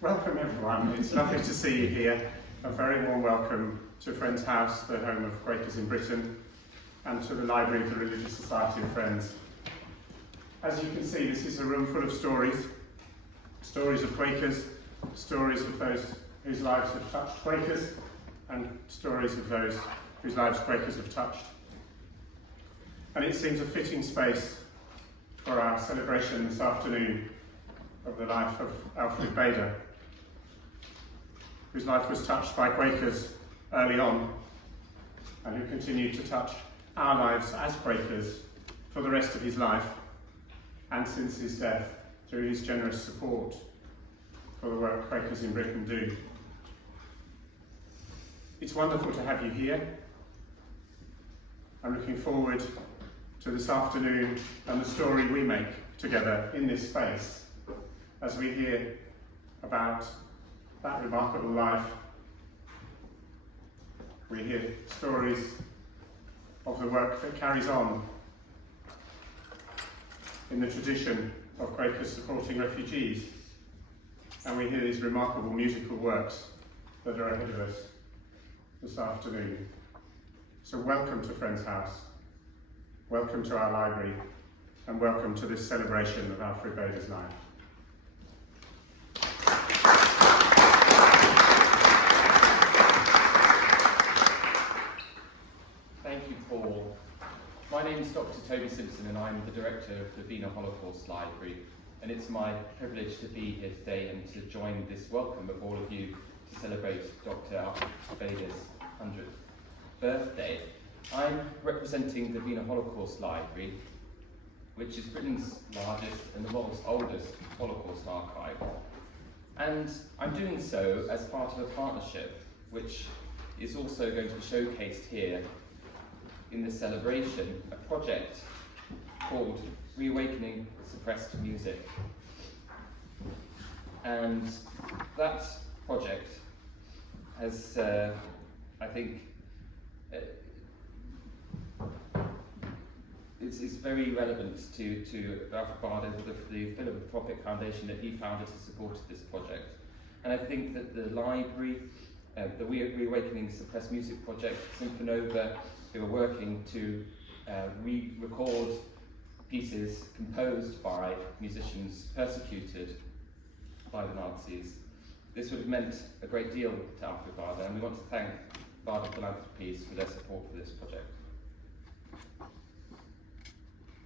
Welcome everyone, it's lovely to see you here. A very warm welcome to Friends House, the home of Quakers in Britain, and to the Library of the Religious Society of Friends. As you can see, this is a room full of stories. Stories of Quakers, stories of those whose lives have touched Quakers, and stories of those whose lives Quakers have touched. And it seems a fitting space for our celebration this afternoon of the life of Alfred Bailey, whose life was touched by Quakers early on, and who continued to touch our lives as Quakers for the rest of his life, and since his death, through his generous support for the work Quakers in Britain do. It's wonderful to have you here. I'm looking forward to this afternoon and the story we make together in this space as we hear about that remarkable life. We hear stories of the work that carries on in the tradition of Quakers supporting refugees, and we hear these remarkable musical works that are ahead of us this afternoon. So welcome to Friends House, welcome to our library, and welcome to this celebration of Alfred Bailey's life. Thank you, Paul. My name is Dr. Toby Simpson, and I'm the director of the Wiener Holocaust Library. And it's my privilege to be here today and to join this welcome of all of you to celebrate Dr. Alfred Bailey's 100th birthday. I'm representing the Wiener Holocaust Library, which is Britain's largest and the world's oldest Holocaust archive. And I'm doing so as part of a partnership, which is also going to be showcased here in this celebration, a project called Reawakening Suppressed Music. And that project has, I think, it's very relevant to Alfred Bailey, the philanthropic foundation that he founded to support this project. And I think that the library, the Reawakening Suppressed Music project, Symphonova, who are working to re-record pieces composed by musicians persecuted by the Nazis. This would have meant a great deal to Alfred Bailey, and we want to thank Bailey Philanthropies for their support for this project.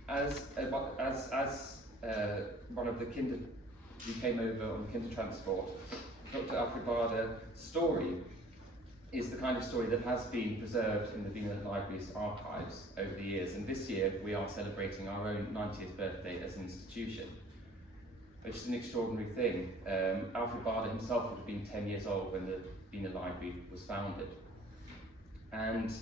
As one of the Kinder who came over on the Kindertransport, Dr. Alfred Bailey's story is the kind of story that has been preserved in the Wiener Library's archives over the years, and this year we are celebrating our own 90th birthday as an institution, which is an extraordinary thing. Alfred Bailey himself would have been 10 years old when the Wiener Library was founded. And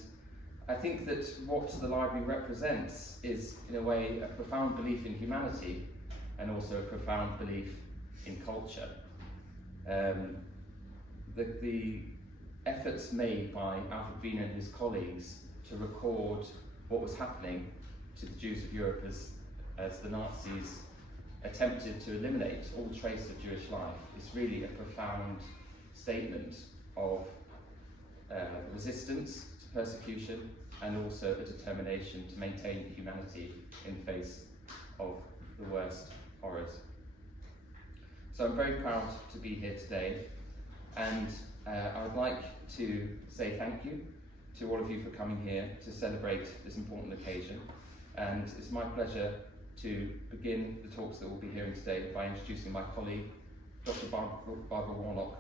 I think that what the library represents is, in a way, a profound belief in humanity and also a profound belief in culture. The efforts made by Alfred Wiener and his colleagues to record what was happening to the Jews of Europe as the Nazis attempted to eliminate all trace of Jewish life is really a profound statement of resistance to persecution and also a determination to maintain humanity in face of the worst horrors. So I'm very proud to be here today, and I would like to say thank you to all of you for coming here to celebrate this important occasion. And it's my pleasure to begin the talks that we'll be hearing today by introducing my colleague, Dr. Barbara Warnock.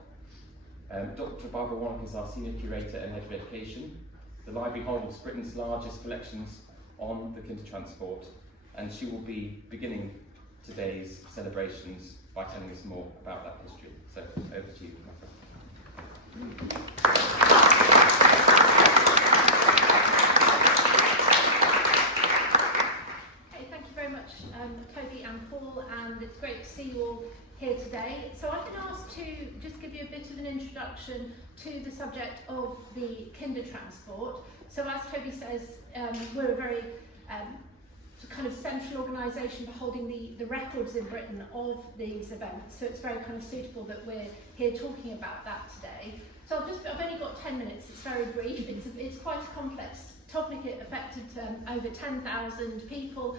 Dr. Barbara Warnock is our Senior Curator and Head of Education. The library holds Britain's largest collections on the Kindertransport, and she will be beginning today's celebrations by telling us more about that history. So, over to you, my friend. Okay, thank you very much, Toby and Paul, and it's great to see you all here today. So I've been asked to just give you a bit of an introduction to the subject of the Kindertransport. So as Toby says, we're a very kind of central organisation for holding the records in Britain of these events. So it's very kind of suitable that we're here talking about that today. So I've only got 10 minutes, it's very brief, it's quite a complex topic. It affected over 10,000 people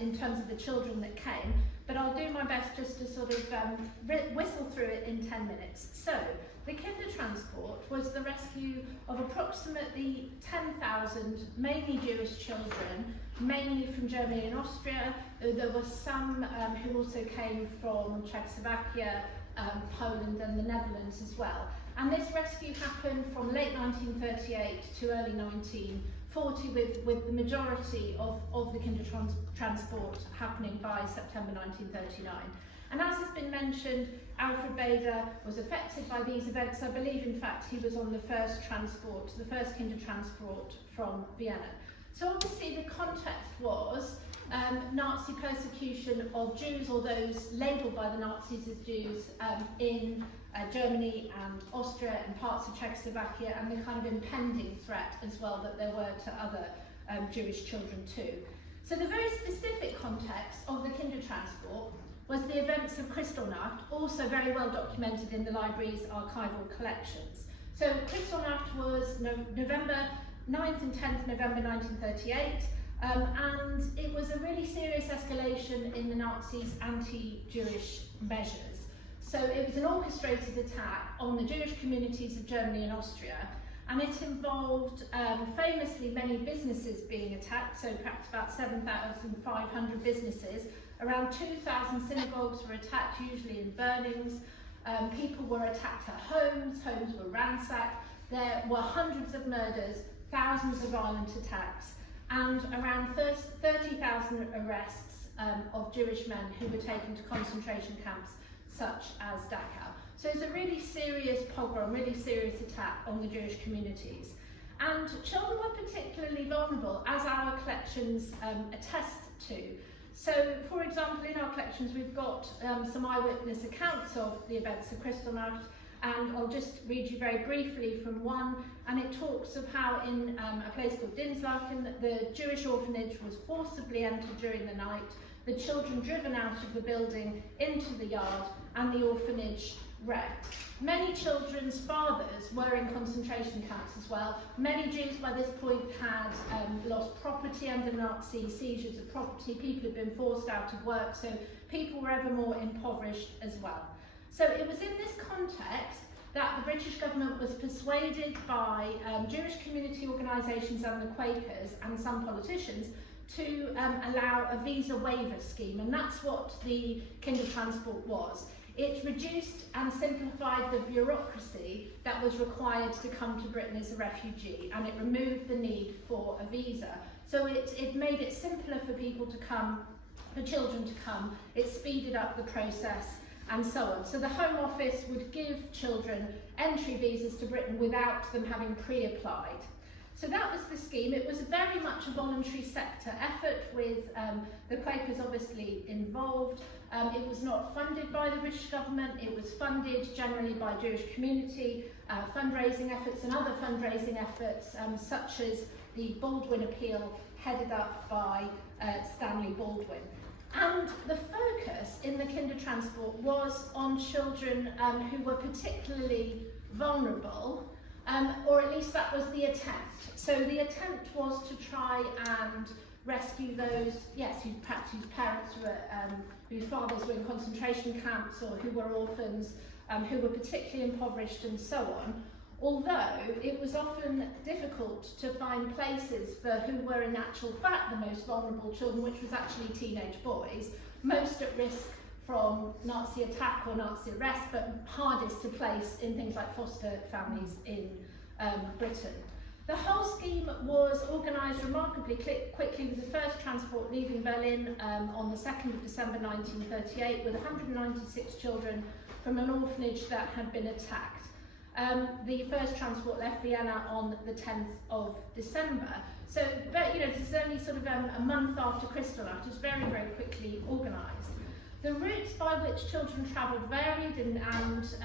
in terms of the children that came, but I'll do my best just to sort of whistle through it in 10 minutes. So, the Kindertransport was the rescue of approximately 10,000 mainly Jewish children, mainly from Germany and Austria. There were some who also came from Czechoslovakia, Poland and the Netherlands as well. And this rescue happened from late 1938 to early 1940, with the majority of the Kindertransport happening by September 1939. And as has been mentioned, Alfred Bader was affected by these events. I believe, in fact, he was on the first transport, the first Kindertransport from Vienna. So obviously the context was Nazi persecution of Jews, or those labelled by the Nazis as Jews, in Germany and Austria and parts of Czechoslovakia, and the kind of impending threat as well that there were to other Jewish children too. So the very specific context of the Kindertransport was the events of Kristallnacht, also very well documented in the library's archival collections. So Kristallnacht was November 9th and 10th November 1938, and it was a really serious escalation in the Nazis' anti-Jewish measures. So it was an orchestrated attack on the Jewish communities of Germany and Austria, and it involved famously many businesses being attacked, so perhaps about 7,500 businesses. Around 2,000 synagogues were attacked, usually in burnings. People were attacked at homes were ransacked. There were hundreds of murders, thousands of violent attacks, and around 30,000 arrests of Jewish men who were taken to concentration camps such as Dachau. So it's a really serious pogrom, really serious attack on the Jewish communities. And children were particularly vulnerable, as our collections attest to. So, for example, in our collections we've got some eyewitness accounts of the events of Kristallnacht, and I'll just read you very briefly from one, and it talks of how in a place called Dinslaken, the Jewish orphanage was forcibly entered during the night, the children driven out of the building into the yard, and the orphanage wrecked. Many children's fathers were in concentration camps as well. Many Jews by this point had lost property under Nazi seizures of property. People had been forced out of work, so people were ever more impoverished as well. So it was in this context that the British government was persuaded by Jewish community organisations and the Quakers and some politicians to allow a visa waiver scheme, and that's what the Kindertransport was. It reduced and simplified the bureaucracy that was required to come to Britain as a refugee, and it removed the need for a visa. So it made it simpler for people to come, for children to come, it speeded up the process and so on. So the Home Office would give children entry visas to Britain without them having pre-applied. So that was the scheme. It was very much a voluntary sector effort, with the Quakers obviously involved. It was not funded by the British government, it was funded generally by Jewish community, fundraising efforts and other fundraising efforts, such as the Baldwin Appeal, headed up by Stanley Baldwin. And the focus in the Kindertransport was on children who were particularly vulnerable, or at least that was the attempt. So the attempt was to try and rescue those, yes, whose parents were, whose fathers were in concentration camps, or who were orphans, who were particularly impoverished and so on. Although it was often difficult to find places for who were in actual fact the most vulnerable children, which was actually teenage boys, most at risk from Nazi attack or Nazi arrest, but hardest to place in things like foster families in Britain. The whole scheme was organised remarkably quickly, with the first transport leaving Berlin on the 2nd of December 1938, with 196 children from an orphanage that had been attacked. The first transport left Vienna on the 10th of December. So, but, you know, this is only sort of a month after Kristallnacht. It was very, very quickly organised. The routes by which children travelled varied, and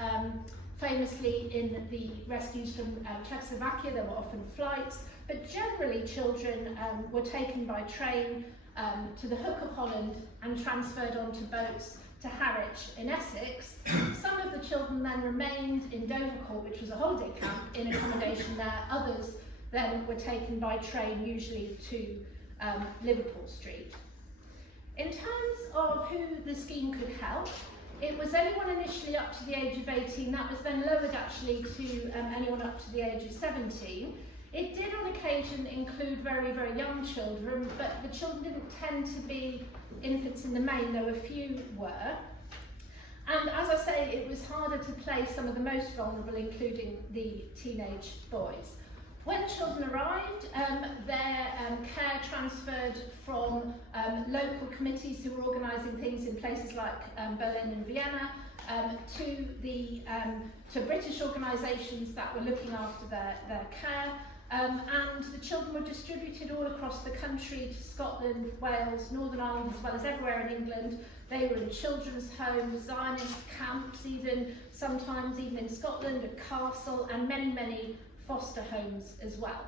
famously in the rescues from Czechoslovakia there were often flights, but generally children were taken by train to the Hook of Holland and transferred onto boats to Harwich in Essex. Some of the children then remained in Dovercourt, which was a holiday camp, in accommodation there. Others then were taken by train, usually to Liverpool Street. In terms of who the scheme could help, it was anyone initially up to the age of 18. That was then lowered actually to anyone up to the age of 17. It did on occasion include very, very young children, but the children didn't tend to be infants in the main, though a few were. And as I say, it was harder to play some of the most vulnerable, including the teenage boys. When children arrived, their care transferred from local committees who were organising things in places like Berlin and Vienna to British organisations that were looking after their care. And the children were distributed all across the country to Scotland, Wales, Northern Ireland, as well as everywhere in England. They were in children's homes, Zionist camps, sometimes even in Scotland, a castle, and many, many foster homes as well.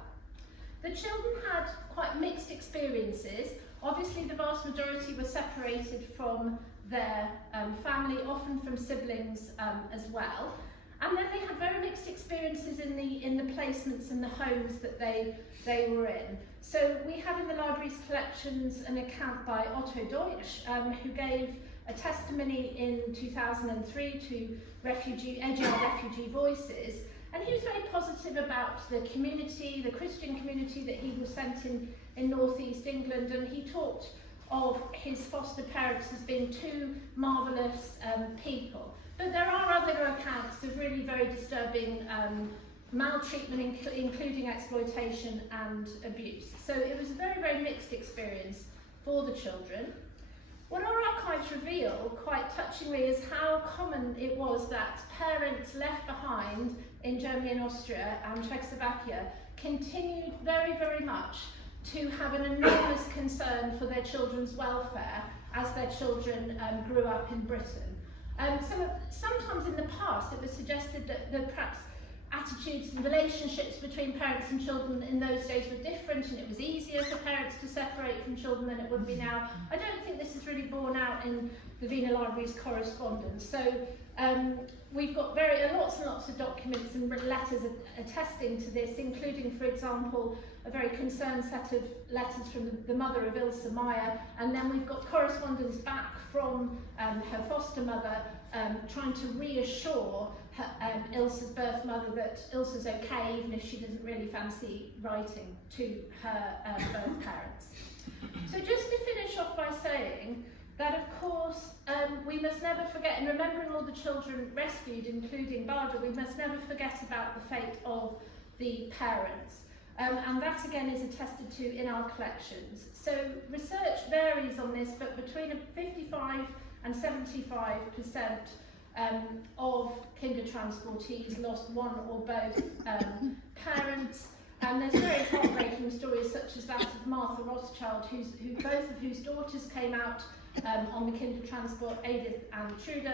The children had quite mixed experiences. Obviously, the vast majority were separated from their family, often from siblings as well. And then they had very mixed experiences in the placements and the homes that they were in. So we have in the library's collections an account by Otto Deutsch, who gave a testimony in 2003 to AGR Refugee Voices. And he was very positive about the community, the Christian community that he was sent in North East England, and he talked of his foster parents as being two marvellous people. But there are other accounts of really very disturbing maltreatment, including exploitation and abuse. So it was a very, very mixed experience for the children. What our archives reveal, quite touchingly, is how common it was that parents left behind in Germany and Austria and Czechoslovakia continued very, very much to have an enormous concern for their children's welfare as their children grew up in Britain. Sometimes in the past it was suggested that perhaps attitudes and relationships between parents and children in those days were different, and it was easier for parents to separate from children than it would be now. I don't think this is really borne out in the Wiener Library's correspondence. So we've got lots and lots of documents and letters attesting to this, including, for example, a very concerned set of letters from the mother of Ilse Meyer, and then we've got correspondence back from her foster mother trying to reassure Ilse's birth mother that Ilse's okay, even if she doesn't really fancy writing to her birth parents. So just to finish off by saying that, of course, we must never forget, in remembering all the children rescued, including Barbara, we must never forget about the fate of the parents. And that again is attested to in our collections. So research varies on this, but between 55 and 75% of Kindertransportees lost one or both parents. And there's very heartbreaking stories such as that of Martha Rothschild, both of whose daughters came out on the Kindertransport, Edith and Trude.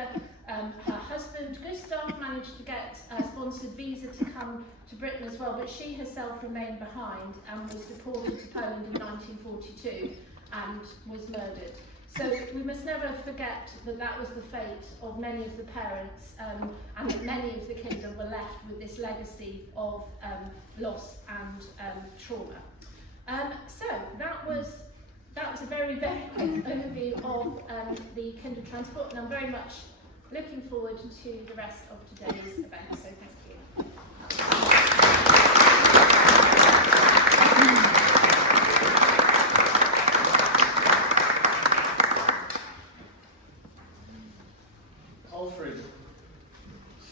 Her husband, Gustav, managed to get a sponsored visa to come to Britain as well, but she herself remained behind and was deported to Poland in 1942 and was murdered. So we must never forget that that was the fate of many of the parents, and that many of the kinder were left with this legacy of loss and trauma. So that was a very, very quick overview of the Kindertransport, and I'm very much looking forward to the rest of today's event. So thank you. Alfred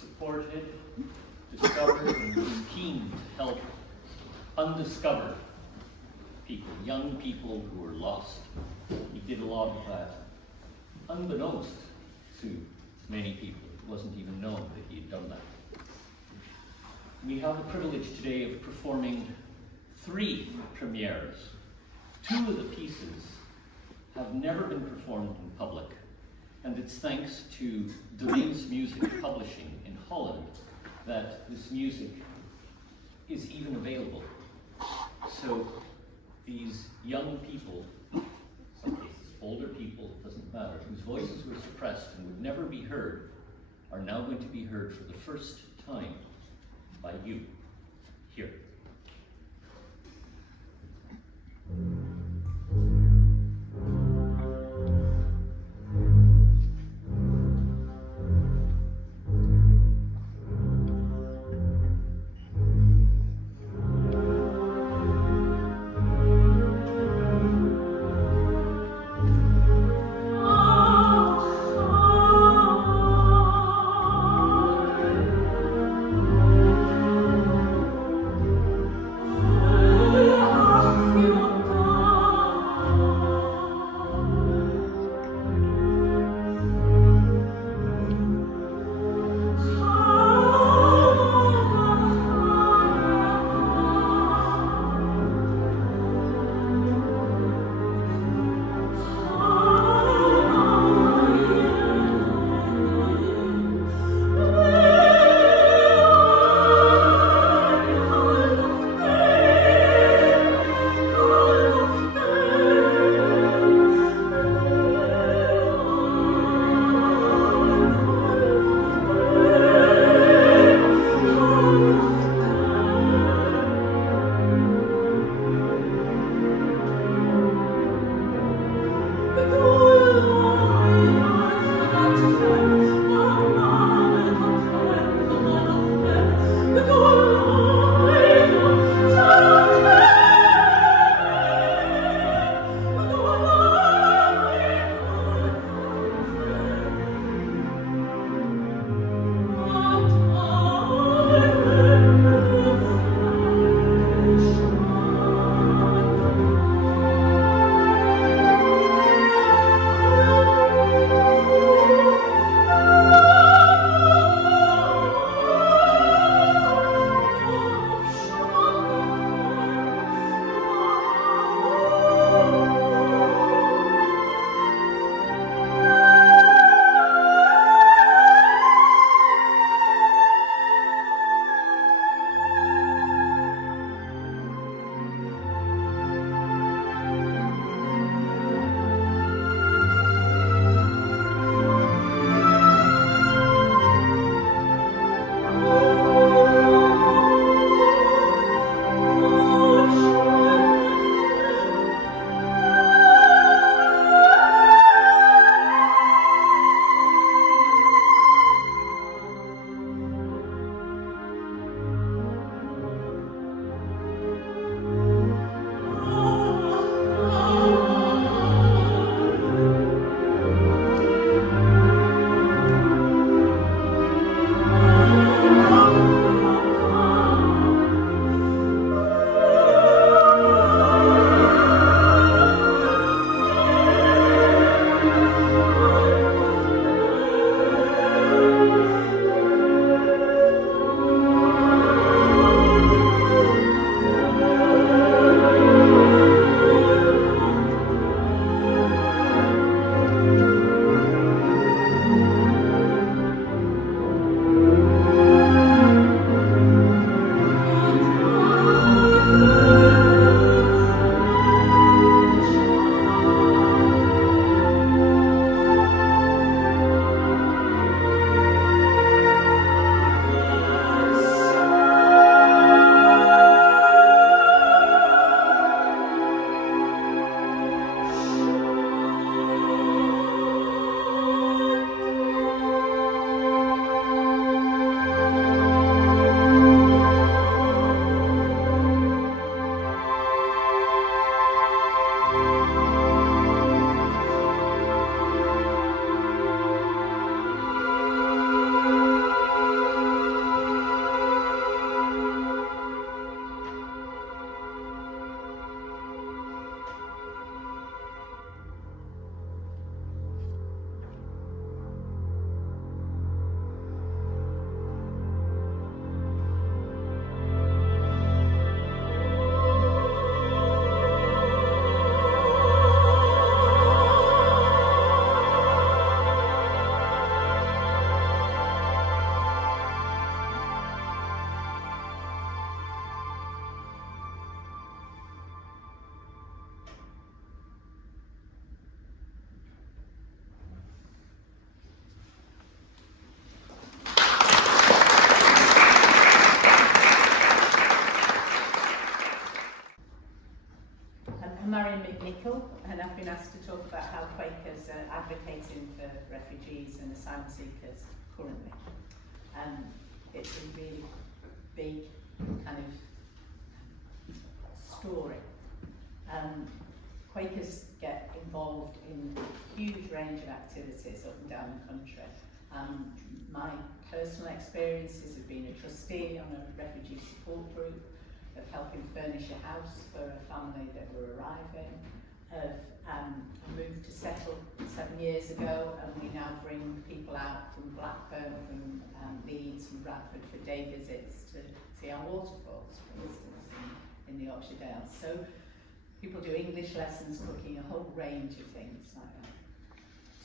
supported, discovered, and was keen to help undiscovered people, young people who were lost. He did a lot of that unbeknownst to many people. It wasn't even known that he had done that. We have the privilege today of performing 3 premieres. 2 of the pieces have never been performed in public, and it's thanks to Donemus Publishing in Holland that this music is even available. So these young people older people, it doesn't matter, whose voices were suppressed and would never be heard, are now going to be heard for the first time by you, here. I'm Marian McNichol, and I've been asked to talk about how Quakers are advocating for refugees and asylum seekers currently. It's a really big kind of story. Quakers get involved in a huge range of activities up and down the country. My personal experiences have been a trustee on a refugee support group, of helping furnish a house for a family that were arriving, of moved to settle 7 years ago, and we now bring people out from Blackburn, from Leeds, from Bradford for day visits to see our waterfalls, for instance, in the Yorkshire Dales. So people do English lessons, cooking, a whole range of things like that.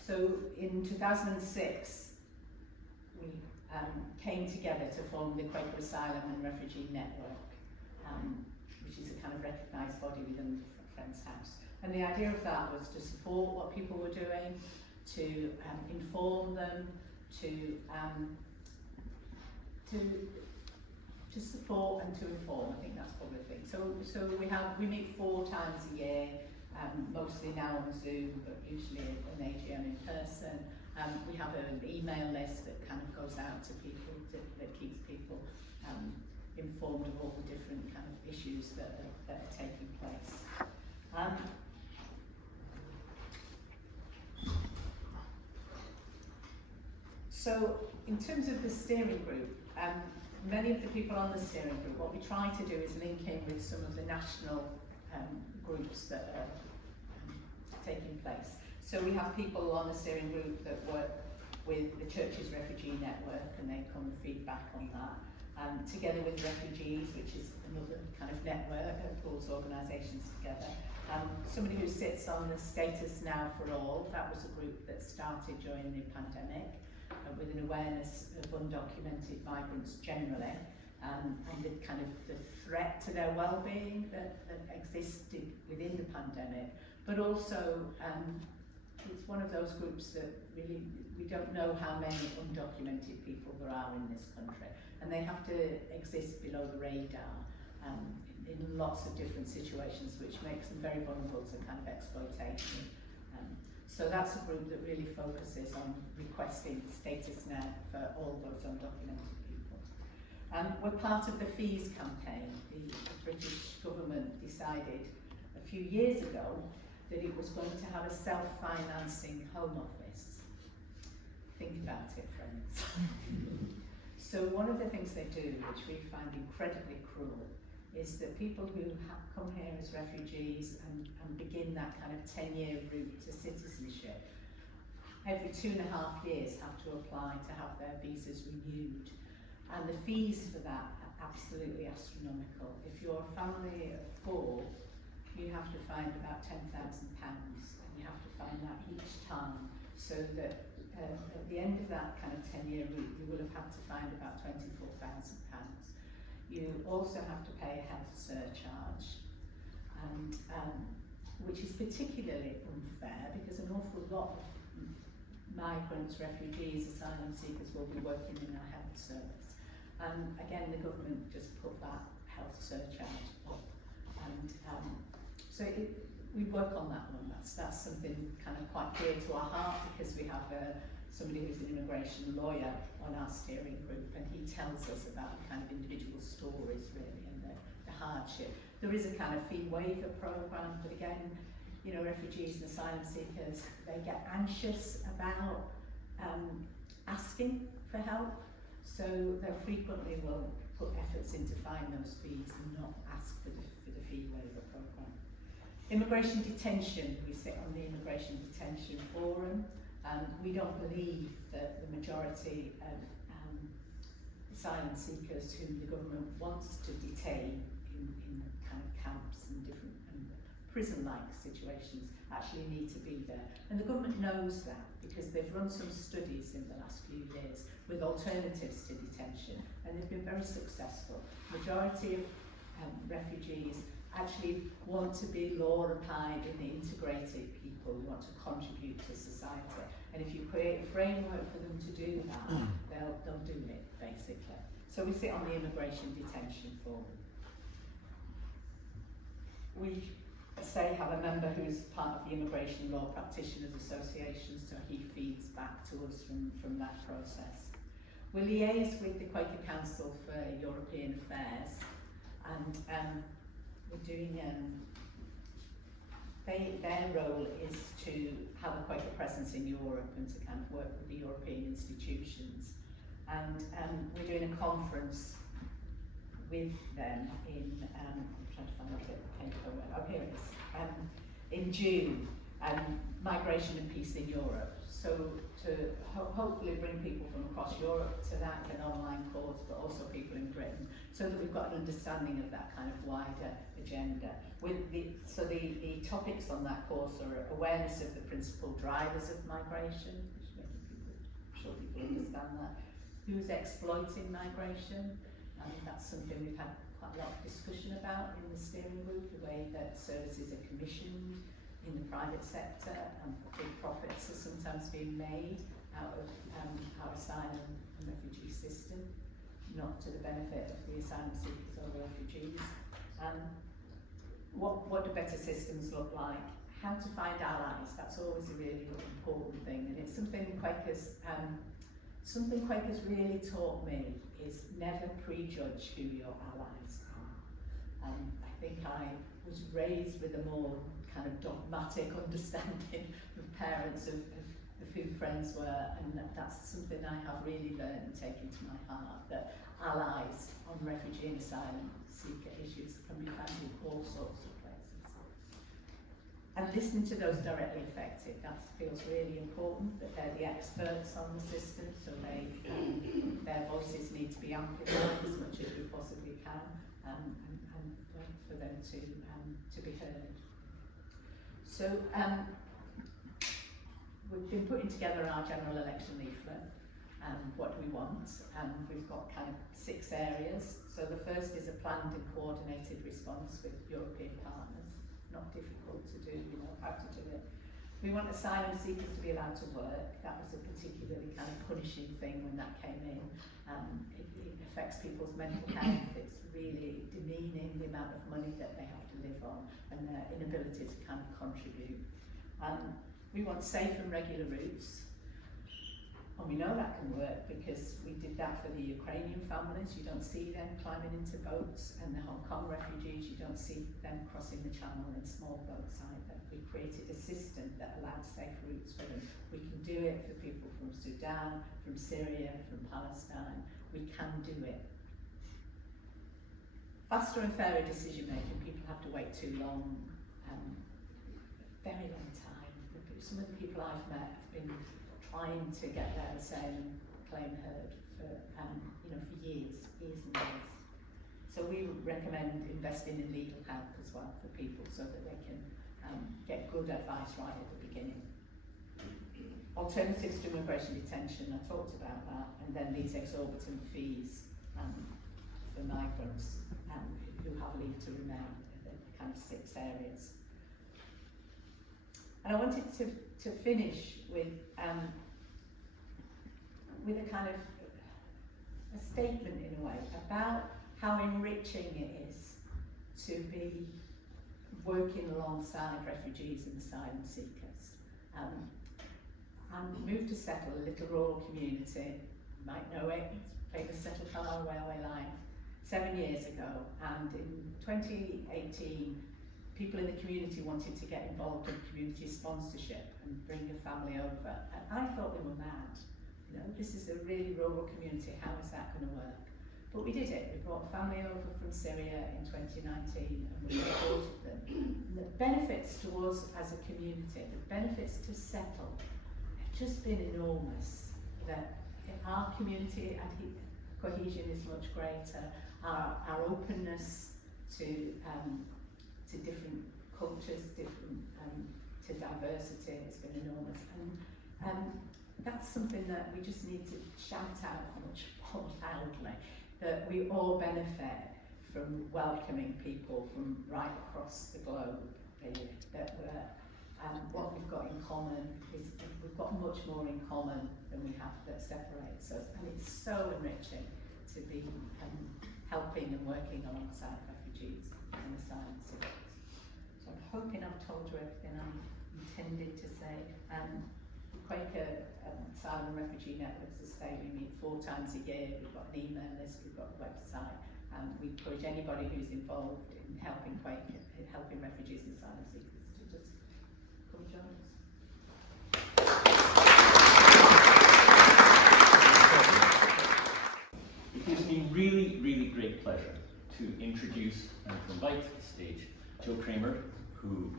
So in 2006, we came together to form the Quaker Asylum and Refugee Network, which is a kind of recognised body within Friends House. And the idea of that was to support what people were doing, to inform them, to support and to inform. I think that's probably the thing. So we meet 4 times a year, mostly now on Zoom, but usually an AGM in person. We have an email list that kind of goes out to people, that keeps people informed of all the different kind of issues that are taking place. So in terms of the steering group, many of the people on the steering group, what we try to do is link in with some of the national groups that are taking place. So we have people on the steering group that work with the Church's Refugee Network, and they come and feedback on that. Together with Refugees, which is another kind of network that pulls organisations together. Somebody who sits on the Status Now for All, that was a group that started during the pandemic with an awareness of undocumented migrants generally, and the kind of the threat to their well-being that existed within the pandemic, but also it's one of those groups that really, we don't know how many undocumented people there are in this country, and they have to exist below the radar in lots of different situations, which makes them very vulnerable to kind of exploitation. So that's a group that really focuses on requesting status now for all those undocumented people. We're part of the Fees campaign. The British government decided a few years ago that it was going to have a self-financing Home Office. Think about it, friends. So one of the things they do, which we find incredibly cruel, is that people who come here as refugees and begin that kind of 10-year route to citizenship, every 2.5 years have to apply to have their visas renewed. And the fees for that are absolutely astronomical. If you're a family of 4, you have to find about £10,000, and you have to find that each time, so that at the end of that kind of 10-year route, you will have had to find about £24,000. You also have to pay a health surcharge, and which is particularly unfair because an awful lot of migrants, refugees, asylum seekers will be working in our health service. And again, the government just put that health surcharge up, and so we work on that one. That's something kind of quite dear to our heart, because we have somebody who's an immigration lawyer on our steering group, and he tells us about the kind of individual stories really, and the hardship. There is a kind of fee waiver program, but again, you know, refugees and asylum seekers, they get anxious about asking for help, so they frequently will put efforts into find those fees and not ask for the fee waiver program. Immigration detention, we sit on the Immigration Detention Forum. We don't believe that the majority of asylum seekers whom the government wants to detain in kind of camps and different prison-like situations actually need to be there. And the government knows that, because they've run some studies in the last few years with alternatives to detention, and they've been very successful. Majority of refugees actually want to be law-abiding and integrated people who want to contribute to society. And if you create a framework for them to do that, they'll do it, basically. So we sit on the Immigration Detention Forum. We say, have a member who's part of the Immigration Law Practitioners Association, so he feeds back to us from that process. We liaise with the Quaker Council for European Affairs, and we're doing, their role is to have a Quaker presence in Europe and to kind of work with the European institutions. And we're doing a conference with them in, I'm trying to find out the paper, oh here it is, in June, Migration and Peace in Europe. So to hopefully bring people from across Europe to that, an online course, but also people in Britain, so that we've got an understanding of that kind of wider agenda. So the topics on that course are awareness of the principal drivers of migration, which making people, I'm sure people understand that. Who's exploiting migration? That's something we've had quite a lot of discussion about in the steering group, the way that services are commissioned in the private sector and big profits are sometimes being made out of our asylum and refugee system, not to the benefit of the asylum seekers or the refugees. What do better systems look like? How to find allies, that's always a really important thing, and it's something Quakers really taught me is never prejudge who your allies are. I think I was raised with a more kind of dogmatic understanding of parents of who friends were, and that's something I have really learned and taken to my heart, that allies on refugee and asylum seeker issues can be found in all sorts of places. And listening to those directly affected, that feels really important, that they're the experts on the system, so their voices need to be amplified as much as we possibly can, and for them to be heard. So we've been putting together our general election leaflet, what do we want, and we've got kind of 6 areas. So the first is a planned and coordinated response with European partners. Not difficult to do, you know how to do it. We want asylum seekers to be allowed to work. That was a particularly kind of punishing thing when that came in. It affects people's mental health. It's really demeaning the amount of money that they have to live on and their inability to kind of contribute. We want safe and regular routes. And we know that can work because we did that for the Ukrainian families. You don't see them climbing into boats, and the Hong Kong refugees, you don't see them crossing the channel in small boats either. We created a system that allowed safe routes for them. We can do it for people from Sudan, from Syria, from Palestine. We can do it. Faster and fairer decision making. People have to wait too long, very long time. Some of the people I've met have been trying to get their asylum claim heard for years and years. So we recommend investing in legal help as well for people so that they can get good advice right at the beginning. Alternatives to immigration detention, I talked about that, and then these exorbitant fees for migrants who have leave to remain, the kind of 6 areas. And I wanted to finish with a kind of a statement in a way about how enriching it is to be working alongside refugees and asylum seekers. I moved to Settle, a little rural community, you might know it, famous Settle Carlisle railway line, 7 years ago, and in 2018 people in the community wanted to get involved in community sponsorship and bring a family over, and I thought they were mad. You know, this is a really rural community, how is that going to work? But we did it. We brought a family over from Syria in 2019 and we supported them. And the benefits to us as a community, the benefits to Settle, have just been enormous. That our community cohesion is much greater, our openness to different cultures, to diversity has been enormous. And that's something that we just need to shout out much more loudly, that we all benefit from welcoming people from right across the globe, really. That what we've got in common is we've got much more in common than we have that separates us, and it's so enriching to be helping and working alongside refugees and asylum seekers. So I'm hoping told you everything I intended to say. Quaker Asylum and Refugee Networks, as I say, we meet 4 times a year. We've got an email list, we've got a website, and we encourage anybody who's involved in helping Quaker, helping refugees and asylum seekers to just come join us. It gives me really great pleasure to introduce and to invite to the stage Joe Kraemer, who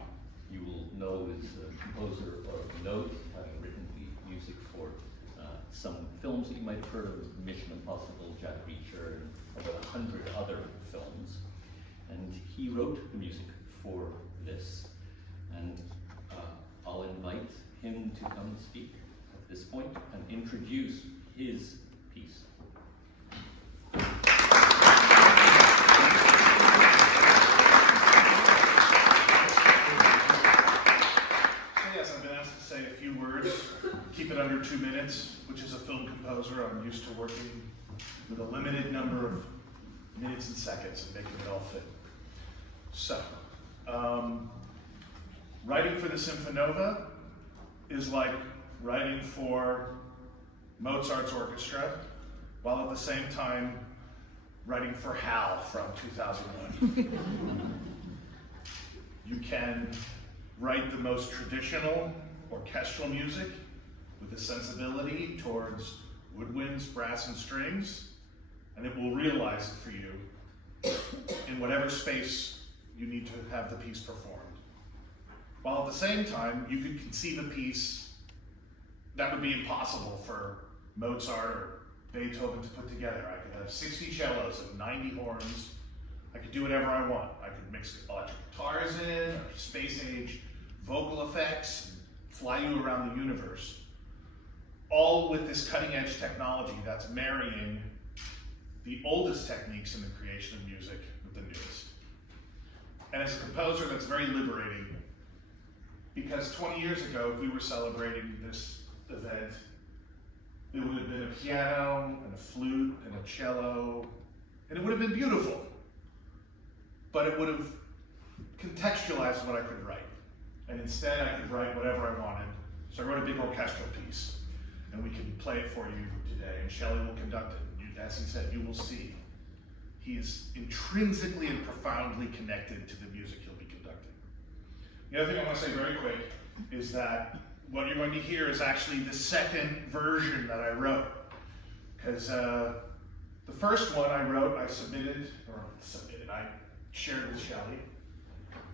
you will know is a composer of note, having written the music for some films that you might have heard of, Mission Impossible, Jack Reacher, and about 100 other films. And he wrote the music for this. And I'll invite him to come and speak at this point and introduce his piece. Keep it under 2 minutes, which as a film composer, I'm used to working with a limited number of minutes and seconds and making it all fit. So, writing for the Symphonova is like writing for Mozart's orchestra, while at the same time writing for Hal from 2001. You can write the most traditional orchestral music with a sensibility towards woodwinds, brass, and strings, and it will realize it for you in whatever space you need to have the piece performed. While at the same time, you could conceive a piece that would be impossible for Mozart or Beethoven to put together. I could have 60 cellos and 90 horns. I could do whatever I want. I could mix electric guitars in, or space age vocal effects, fly you around the universe. All with this cutting edge technology that's marrying the oldest techniques in the creation of music with the newest. And as a composer, that's very liberating, because 20 years ago, if we were celebrating this event, it would have been a piano and a flute and a cello, and it would have been beautiful, but it would have contextualized what I could write. And instead, I could write whatever I wanted. So I wrote a big orchestral piece, and we can play it for you today, and Shelley will conduct it. As he said, you will see. He is intrinsically and profoundly connected to the music he'll be conducting. The other thing I want to say very quick is that what you're going to hear is actually the second version that I wrote. Because the first one I wrote, I shared with Shelley.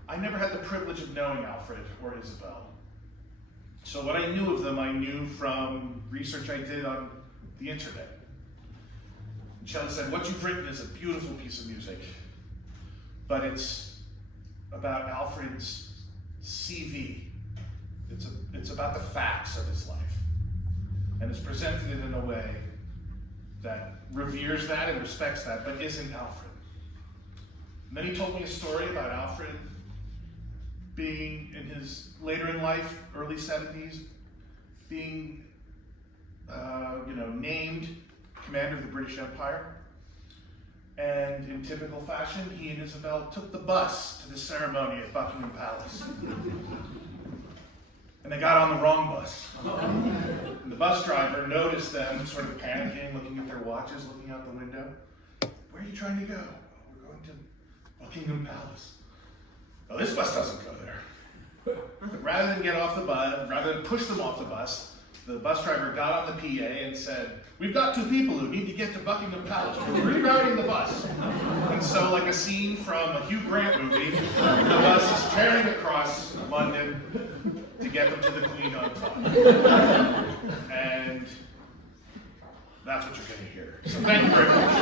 I never had the privilege of knowing Alfred or Isabel. So what I knew of them, I knew from research I did on the internet. And Shelley said, what you've written is a beautiful piece of music, but it's about Alfred's CV. It's about the facts of his life. And it's presented it in a way that reveres that and respects that, but isn't Alfred. And then he told me a story about Alfred being in his later in life, early 70s, being named commander of the British Empire. And in typical fashion, he and Isabel took the bus to the ceremony at Buckingham Palace. And they got on the wrong bus. And the bus driver noticed them sort of panicking, looking at their watches, looking out the window. Where are you trying to go? Oh, we're going to Buckingham Palace. Oh, this bus doesn't go there. But rather than get off the bus, rather than push them off the bus driver got on the PA and said, we've got 2 people who need to get to Buckingham Palace. We're rerouting the bus. And so, like a scene from a Hugh Grant movie, the bus is tearing across London to get them to the Queen on top. And that's what you're going to hear. So thank you very much.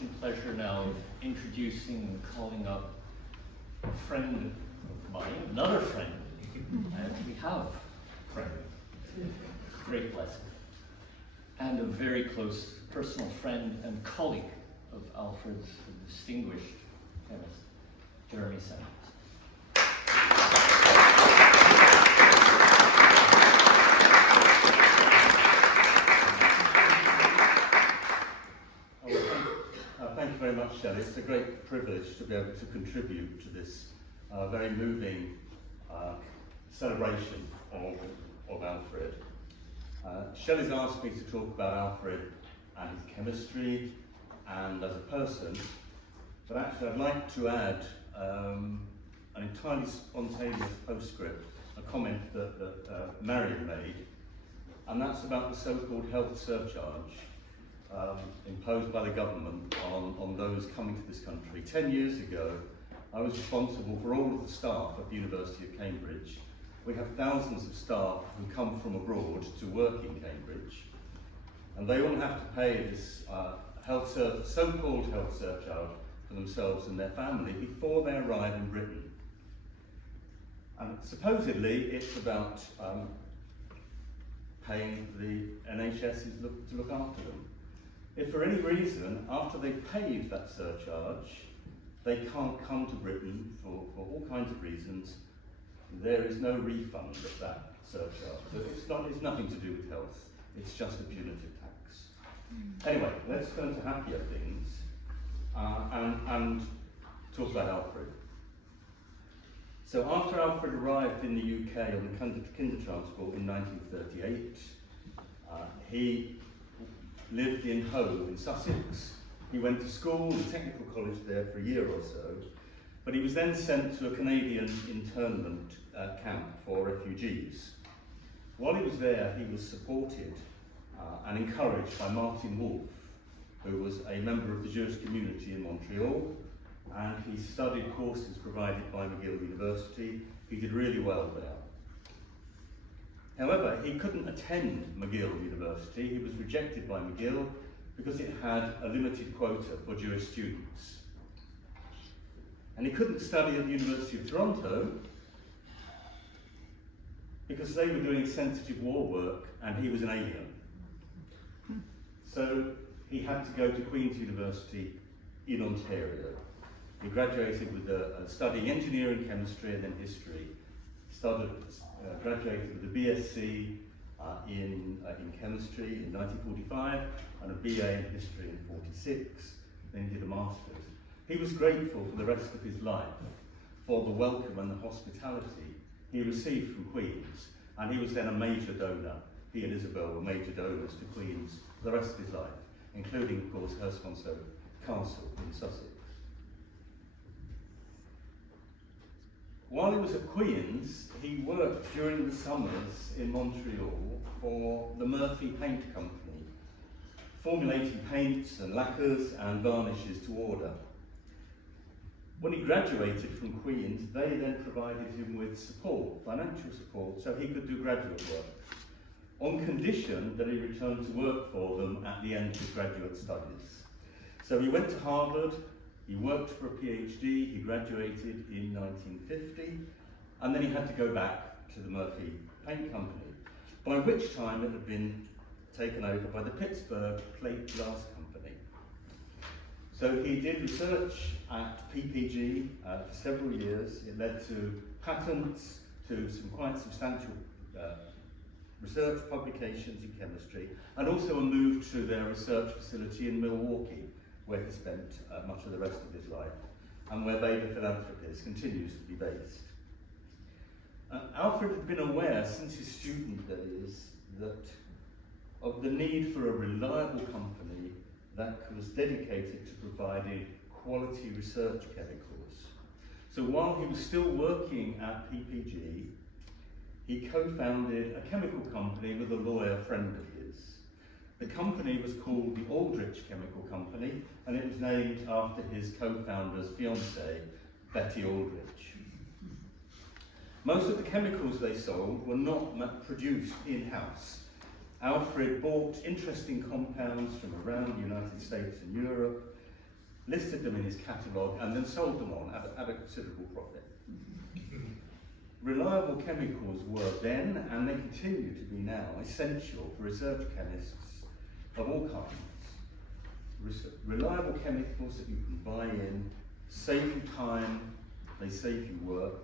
and pleasure now of introducing and calling up a friend of mine, another friend, and we have a friend, great blessing, and a very close personal friend and colleague of Alfred's, a distinguished chemist, Jeremy Sanders. Thank you very much, Shelley. It's a great privilege to be able to contribute to this very moving celebration of Alfred. Shelley's asked me to talk about Alfred and his chemistry and as a person, but actually I'd like to add an entirely spontaneous postscript, a comment that Marian made, and that's about the so-called health surcharge imposed by the government on those coming to this country. 10 years ago, I was responsible for all of the staff at the University of Cambridge. We have thousands of staff who come from abroad to work in Cambridge, and they all have to pay this so-called health surcharge for themselves and their family before they arrive in Britain. And supposedly it's about paying the NHS to look after them. If for any reason, after they've paid that surcharge, they can't come to Britain for all kinds of reasons, there is no refund of that surcharge. It's nothing to do with health, it's just a punitive tax. Anyway, let's turn to happier things and talk about Alfred. So after Alfred arrived in the UK on the Kindertransport in 1938, he lived in Hove in Sussex. He went to school and technical college there for a year or so, but he was then sent to a Canadian internment camp for refugees. While he was there, he was supported and encouraged by Martin Wolf, who was a member of the Jewish community in Montreal, and he studied courses provided by McGill University. He did really well there. However, he couldn't attend McGill University. He was rejected by McGill because it had a limited quota for Jewish students. And he couldn't study at the University of Toronto because they were doing sensitive war work and he was an alien. So he had to go to Queen's University in Ontario. He graduated with studying engineering, chemistry and then history. Graduated with a BSc in chemistry in 1945 and a BA in history in 46, then did a master's. He was grateful for the rest of his life for the welcome and the hospitality he received from Queen's, and he was then a major donor. He and Isabel were major donors to Queen's for the rest of his life, including, of course, Hurstmonceux Castle in Sussex. While he was at Queen's, he worked during the summers in Montreal for the Murphy Paint Company, formulating paints and lacquers and varnishes to order. When he graduated from Queen's, they then provided him with support, financial support, so he could do graduate work, on condition that he returned to work for them at the end of his graduate studies. So he went to Harvard, he worked for a PhD, he graduated in 1950, and then he had to go back to the Murphy Paint Company, by which time it had been taken over by the Pittsburgh Plate Glass Company. So he did research at PPG for several years. It led to patents, to some quite substantial research publications in chemistry, and also a move to their research facility in Milwaukee, where he spent much of the rest of his life, and where Bader Philanthropies continues to be based. Alfred had been aware since his student days of the need for a reliable company that was dedicated to providing quality research chemicals. So while he was still working at PPG, he co-founded a chemical company with a lawyer friend of his. The company was called the Aldrich Chemical Company, and it was named after his co-founder's fiancée, Betty Aldrich. Most of the chemicals they sold were not produced in-house. Alfred bought interesting compounds from around the United States and Europe, listed them in his catalogue, and then sold them on at a considerable profit. Reliable chemicals were then, and they continue to be now, essential for research chemists of all kinds. Reliable chemicals that you can buy in, save you time, they save you work,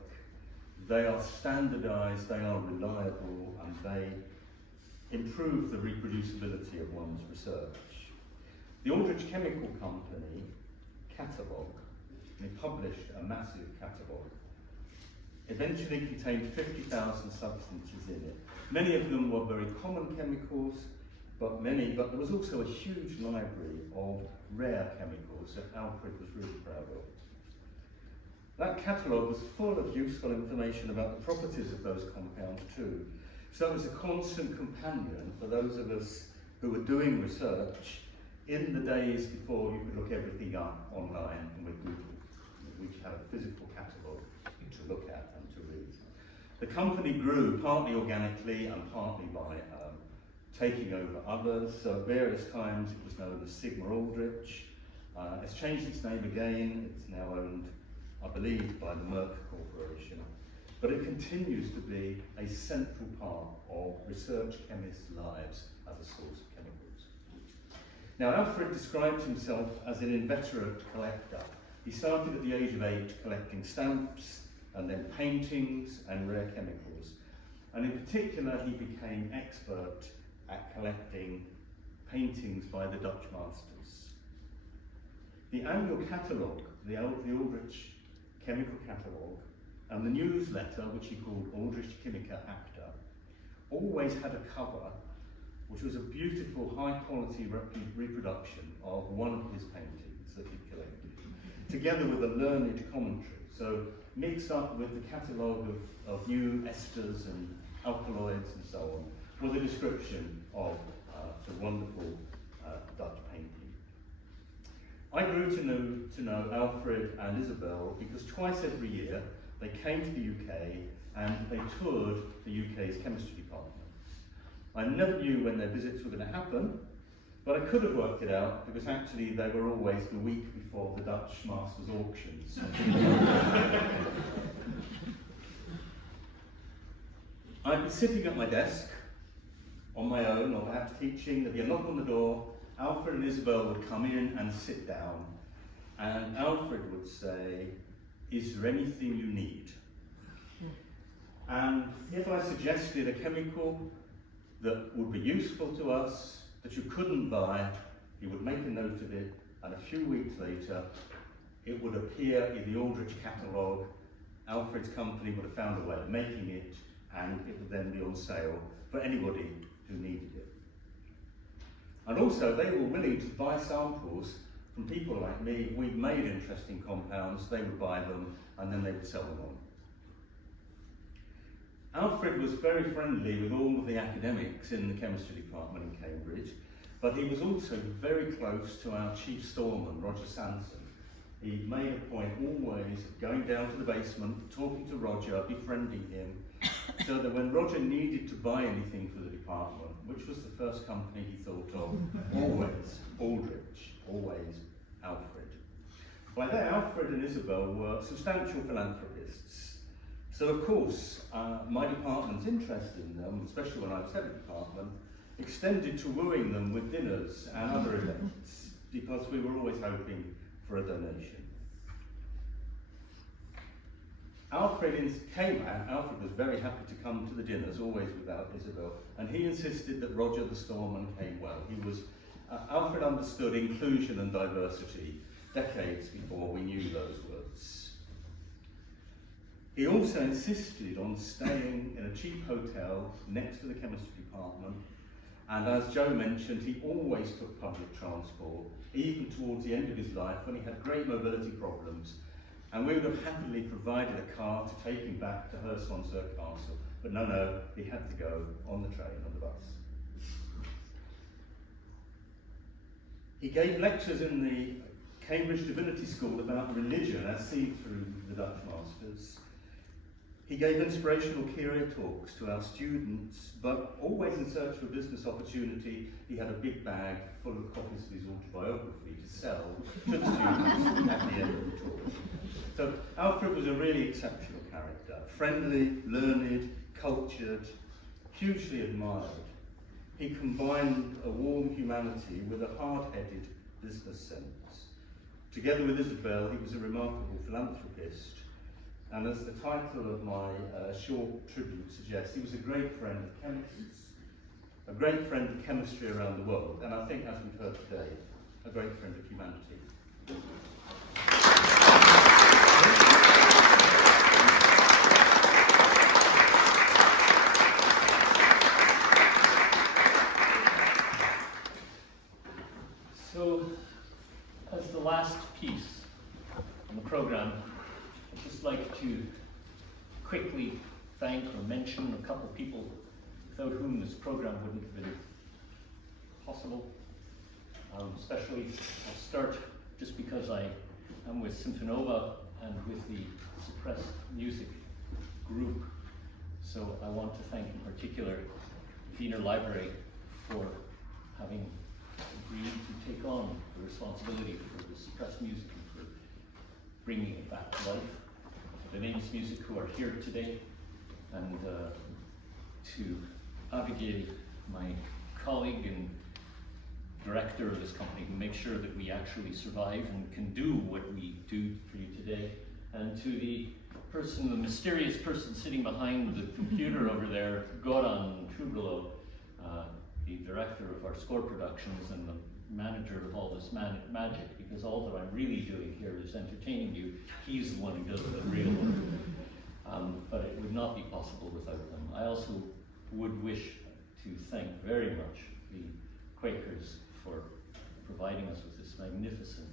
they are standardised, they are reliable, and they improve the reproducibility of one's research. The Aldrich Chemical Company catalogue, they published a massive catalogue, eventually contained 50,000 substances in it. Many of them were very common chemicals, but there was also a huge library of rare chemicals that Alfred was really proud of. That catalogue was full of useful information about the properties of those compounds too. So it was a constant companion for those of us who were doing research in the days before you could look everything up online and with Google. We had a physical catalogue to look at and to read. The company grew partly organically and partly by taking over others. So at various times it was known as Sigma Aldrich. It's changed its name again. It's now owned, I believe, by the Merck Corporation. But it continues to be a central part of research chemists' lives as a source of chemicals. Now, Alfred described himself as an inveterate collector. He started at the age of 8 collecting stamps and then paintings and rare chemicals. And in particular, he became expert at collecting paintings by the Dutch masters. The annual catalogue, the Aldrich Chemical Catalogue, and the newsletter, which he called Aldrich Chemica Acta, always had a cover which was a beautiful, high-quality reproduction of one of his paintings that he collected, together with a learned commentary. So mixed up with the catalogue of new esters and alkaloids and so on, was a description of the wonderful Dutch painting. I grew to know Alfred and Isabel because twice every year they came to the UK and they toured the UK's chemistry department. I never knew when their visits were going to happen, but I could have worked it out because actually they were always the week before the Dutch Masters auctions. I'd be sitting at my desk on my own, or perhaps teaching. There'd be a knock on the door. Alfred and Isabel would come in and sit down, and Alfred would say, "Is there anything you need?" And if I suggested a chemical that would be useful to us, that you couldn't buy, he would make a note of it, and a few weeks later, it would appear in the Aldrich catalogue. Alfred's company would have found a way of making it, and it would then be on sale for anybody who needed it. And also, they were willing to buy samples from people like me. We'd made interesting compounds, they would buy them, and then they would sell them on. Alfred was very friendly with all of the academics in the chemistry department in Cambridge, but he was also very close to our chief storeman, Roger Sanson. He made a point always of going down to the basement, talking to Roger, befriending him, so that when Roger needed to buy anything for the department, which was the first company he thought of, always Aldrich, always Alfred. By then, Alfred and Isabel were substantial philanthropists. So of course, my department's interest in them, especially when I was head of department, extended to wooing them with dinners and other events, because we were always hoping for a donation. Alfred was very happy to come to the dinners, always without Isabel, and he insisted that Roger the storeman came well. Alfred understood inclusion and diversity decades before we knew those words. He also insisted on staying in a cheap hotel next to the chemistry department, and as Joe mentioned, he always took public transport, even towards the end of his life when he had great mobility problems, and we would have happily provided a car to take him back to Hurst-on-Cirque Castle, but no, he had to go on the train, on the bus. He gave lectures in the Cambridge Divinity School about religion as seen through the Dutch masters. He gave inspirational career talks to our students, but always in search for a business opportunity, he had a big bag full of copies of his autobiography to sell to the students at the end of the talk. So Alfred was a really exceptional character, friendly, learned, cultured, hugely admired. He combined a warm humanity with a hard-headed business sense. Together with Isabel, he was a remarkable philanthropist. And as the title of my short tribute suggests, he was a great friend of chemists, a great friend of chemistry around the world, and I think, as we've heard today, a great friend of humanity. So, as the last piece in the program, I'd just like to quickly thank or mention a couple people without whom this program wouldn't have been possible. Especially, I'll start just because I am with Symphonova and with the Suppressed Music group. So I want to thank in particular Wiener Library for having agreed to take on the responsibility for the suppressed music and for bringing it back to life. The Donemus Music who are here today, and to Abigail, my colleague and director of this company, who makes sure that we actually survive and can do what we do for you today, and to the person, the mysterious person sitting behind the computer over there, Goran Trubrilo, the director of our score productions and the manager of all this magic, because all that I'm really doing here is entertaining you. He's the one who does the real work. But it would not be possible without them. I also would wish to thank very much the Quakers for providing us with this magnificent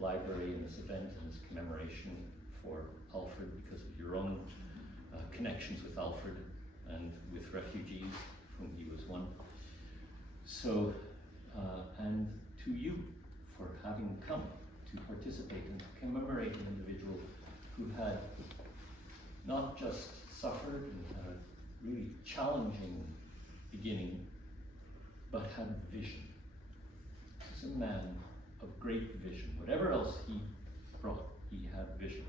library and this event and this commemoration for Alfred, because of your own connections with Alfred and with refugees, whom he was one. So, and to you for having come to participate and commemorate an individual who had not just suffered and had a really challenging beginning, but had vision. This is a man of great vision. Whatever else he brought, he had vision.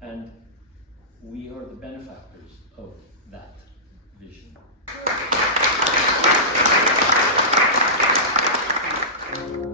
And we are the benefactors of that vision. Thank you.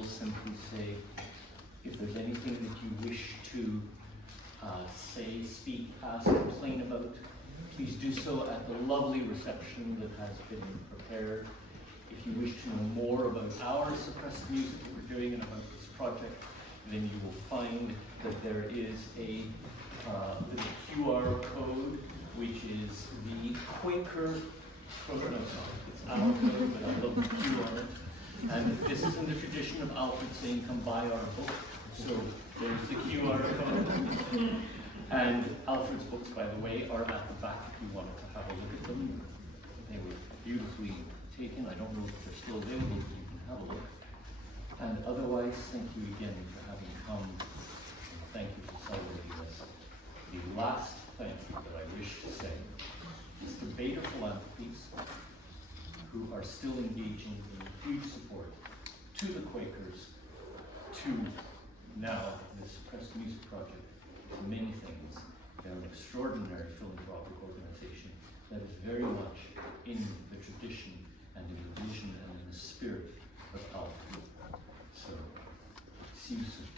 will simply say, if there's anything that you wish to say, speak, ask, complain about, please do so at the lovely reception that has been prepared. If you wish to know more about our suppressed music that we're doing and about this project, then you will find that there is a little QR code, which is the Quaker code. It's our code, but I love the Q on it. And this is in the tradition of Alfred saying, come buy our book. So there's the QR code. And Alfred's books, by the way, are at the back if you wanted to have a look at them. They were beautifully taken. I don't know if they're still available, but you can have a look. And otherwise, thank you again for having come. Thank you for celebrating this. The last thank you that I wish to say is to Beta Philanthropies, who are still engaging in huge support to the Quakers, to now the Suppressed Music Project, to many things. They're an extraordinary philanthropic organization that is very much in the tradition and in the vision and in the spirit of Alfred. So, see you soon.